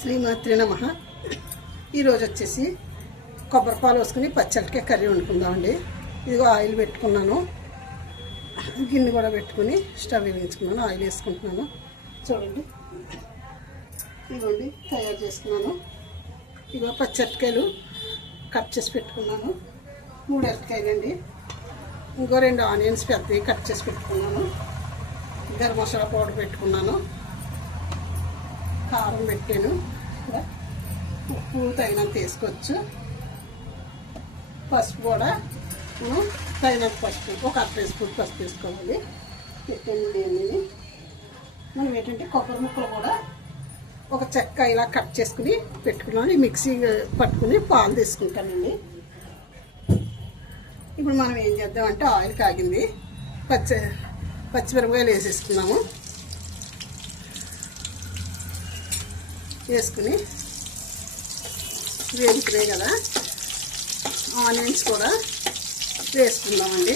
శ్రీమాత్రి నమ. ఈరోజు వచ్చేసి కొబ్బరి పాలు వేసుకుని పచ్చడికే కర్రీ వండుకుందామండి. ఇదిగో ఆయిల్ పెట్టుకున్నాను. గిన్నె కూడా పెట్టుకుని స్టవ్ వేయించుకున్నాను ఆయిల్ వేసుకుంటున్నాను. చూడండి. ఇదిగోండి తయారు చేసుకున్నాను ఇదిగో పచ్చడికాయలు కట్ చేసి పెట్టుకున్నాను. మూడు అరటికాయలండి ఇంకో రెండు ఆనియన్స్ పెద్దవి కట్ చేసి పెట్టుకున్నాను. గరం మసాలా పౌడర్ పెట్టుకున్నాను. కారం పెట్టాను. ఉప్పు తగినంత వేసుకోవచ్చు. పసుపు కూడా తగినంత పసుపు ఒక అర టీ స్పూన్ పసుపు వేసుకోవాలి. పెట్టండి అనేది మనం ఏంటంటే కొబ్బరి ముక్కలు కూడా ఒక చెక్క ఇలా కట్ చేసుకుని పెట్టుకున్నాను మిక్సీ పట్టుకుని పాలు తీసుకుంటానండి ఇప్పుడు మనం ఏం చేద్దామంటే ఆయిల్ కాగింది. పచ్చి పచ్చిమిరపకాయలు వేసేసుకున్నాము. వేసుకుని వేగుతున్నాయి కదా ఆనియన్స్ కూడా వేసుకుందామండి.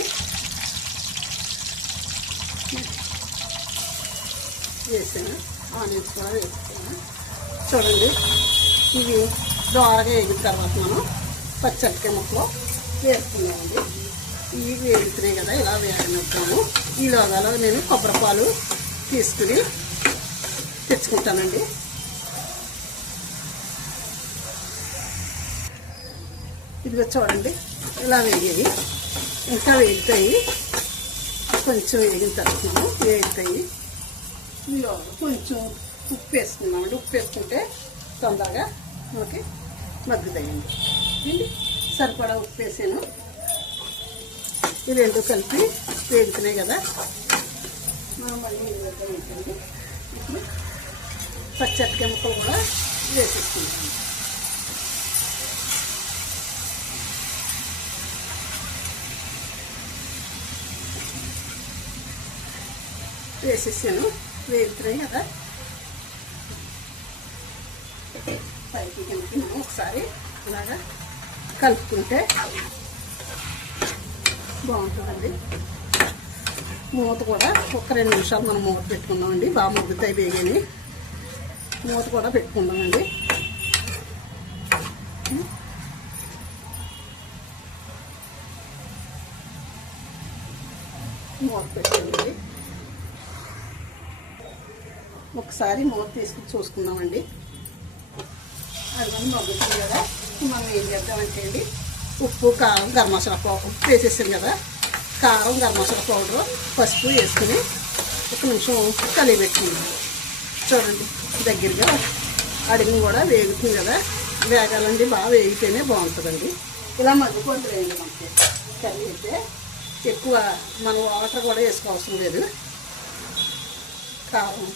వేసాను ఆనియన్స్ కూడా వేసుకున్నాను. చూడండి ఇవి దోరగా వేగిన తర్వాత మనం పచ్చడికాయ ముక్కలు వేసుకున్నామండి ఇవి వేగుతున్నాయి కదా ఇలా వేగనిస్తాము ఈ లోగాలో నేను కొబ్బరిపాలు తీసుకుని తెచ్చుకుంటానండి. ఇదిగో చూడండి. ఇలా వేగాయి ఇంకా వేగుతాయి. కొంచెం వేగిన తర్వాత వేగుతాయి. ఇందులో కొంచెం ఉప్పు వేసుకున్నామండి ఉప్పు వేసుకుంటే తొందరగా మనకి మగ్గుతాయండి. ఏంటి? సరిపడా ఉప్పు వేసాను. ఈ రెండు కలిపి వేగుతున్నాయి కదా. మళ్ళీ ఇది ఇప్పుడు పచ్చటికాయ ముక్కలు కూడా వేసేసుకుంటాం వేసేసాను. వేగుతున్నాయి కదా. పైకి కిందకి మనం ఒకసారి అలాగా కలుపుకుంటే బాగుంటుందండి. మూత కూడా ఒక రెండు నిమిషాలు మనం మూత పెట్టుకుందామండి. బాగా ముగ్గుతాయి వేగని. మూత కూడా పెట్టుకుందామండి. మూత పెట్టండి ఒకసారి మూత తీసుకుని చూసుకుందామండి. అది మనం మగ్గుతుంది కదా. మనం ఏం చేద్దామంటే అండి ఉప్పు కారం గరం మసాలా పౌడర్ ఉప్పు వేసేసాం కదా. కారం గరం మసాలా పౌడర్ పసుపు వేసుకుని ఒక నిమిషం కలిగి పెట్టుకుందాం చూడండి దగ్గరగా అడిగిన కూడా వేగుతుంది కదా. వేగాలండి బాగా వేగితేనే బాగుంటుందండి. ఇలా మగ్గిపోతుందండి మనకి. కర్రీ అయితే ఎక్కువ మనం వాటర్ కూడా వేసుకోవాల్సిన లేదు. కారం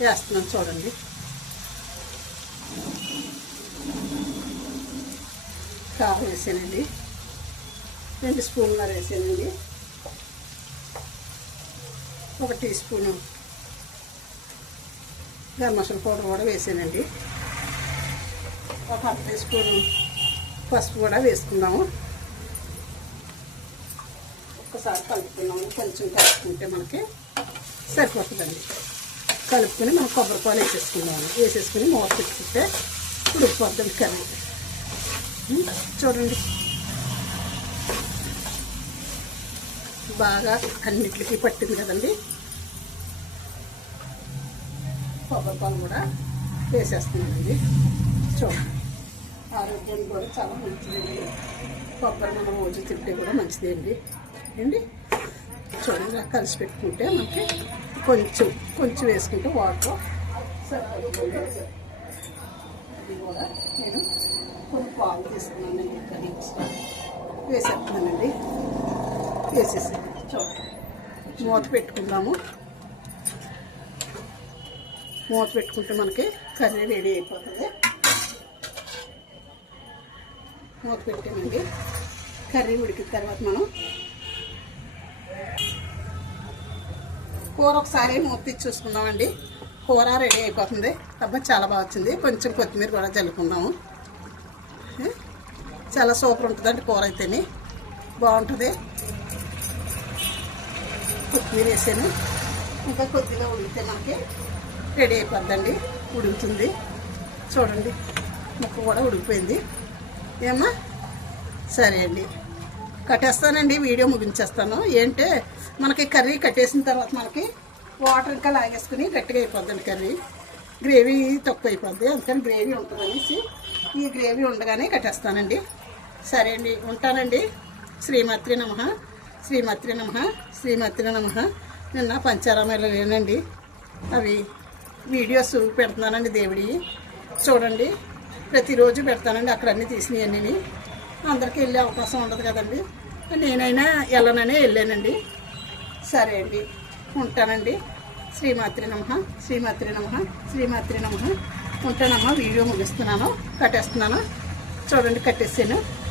వేస్తున్నాను చూడండి. కారం వేసానండి. రెండు స్పూన్లు వేసానండి. ఒక teaspoon garam masala powder కూడా వేసానండి. ఒక అర టీ స్పూను పసుపు కూడా వేసుకుందాము. ఒక్కసారి కలుపుకున్నాము కొంచెం కలుపుకుంటే మనకి సరిపోతుందండి. కలుపుకొని మనం కొబ్బరి పాలు వేసేసుకుని మూత పెట్టుకుంటే ఉడికిపోద్దండి కర్రీ. చూడండి. బాగా అన్నిటికి పట్టింది కదండి. కొబ్బరి పాలు కూడా వేసేస్తున్నానండి. చూడండి. ఆరోగ్యానికి కూడా చాలా మంచిదండి. కొబ్బరి మనం రోజు తింటే కూడా మంచిదండి. అండి చూడండి కలిసి పెట్టుకుంటే మనకి కొంచెం కొంచెం వేసుకుంటే వాటర్ సరిపోతుంది అది కూడా నేను కొన్ని పాలు తీసుకున్నానండి కర్రీ వేసేస్తున్నానండి. వేసేసాను చూడండి. మూత పెట్టుకుందాము. మూత పెట్టుకుంటే మనకి కర్రీ రెడీ అయిపోతుంది. మూత పెట్టామండి. కర్రీ ఉడికిన తర్వాత మనం కూర ఒకసారి మూత చూసుకుందామండి. కూర రెడీ అయిపోతుంది. అబ్బా చాలా బాగా వచ్చింది. కొంచెం కొత్తిమీర కూడా చల్లుకుందాము. చాలా సూపర్ ఉంటుందండి కూర అయితేనే. బాగుంటుంది. కొత్తిమీర వేసాను. ఇంకా కొద్దిగా ఉడికితే మనకి రెడీ అయిపోద్దండి. ఉడుకుతుంది. చూడండి ముక్క కూడా ఉడికిపోయింది. ఏమ్మా? సరే అండి. కట్టేస్తానండి. వీడియో ముగించేస్తాను. ఏంటే మనకి కర్రీ కట్టేసిన తర్వాత మనకి వాటర్ ఇంకా లాగేసుకుని గట్టిగా అయిపోద్దండి కర్రీ. గ్రేవీ తక్కువ అయిపోద్ది అందుకని గ్రేవీ ఉంటుందనేసి ఈ గ్రేవీ ఉండగానే కట్టేస్తానండి. సరే అండి ఉంటానండి. శ్రీమాత్రి నమ శ్రీమాత్రి నమ శ్రీమాత్రి నమ. నిన్న పంచారామాలు లేనండి అవి వీడియోస్ పెడుతున్నానండి దేవుడి. చూడండి ప్రతిరోజు పెడతానండి అక్కడ అన్నీ తీసినవి అన్నీ అందరికీ వెళ్ళే అవకాశం ఉండదు కదండి. నేనైనా వెళ్ళననే వెళ్ళానండి. సరే అండి. ఉంటానండి. శ్రీమాత్రి నమ శ్రీమాత్రి నమ శ్రీమాత్రి నమ. ఉంటానమ్మా వీడియో ముగిస్తున్నాను కట్టేస్తున్నాను. చూడండి కట్టేసాను.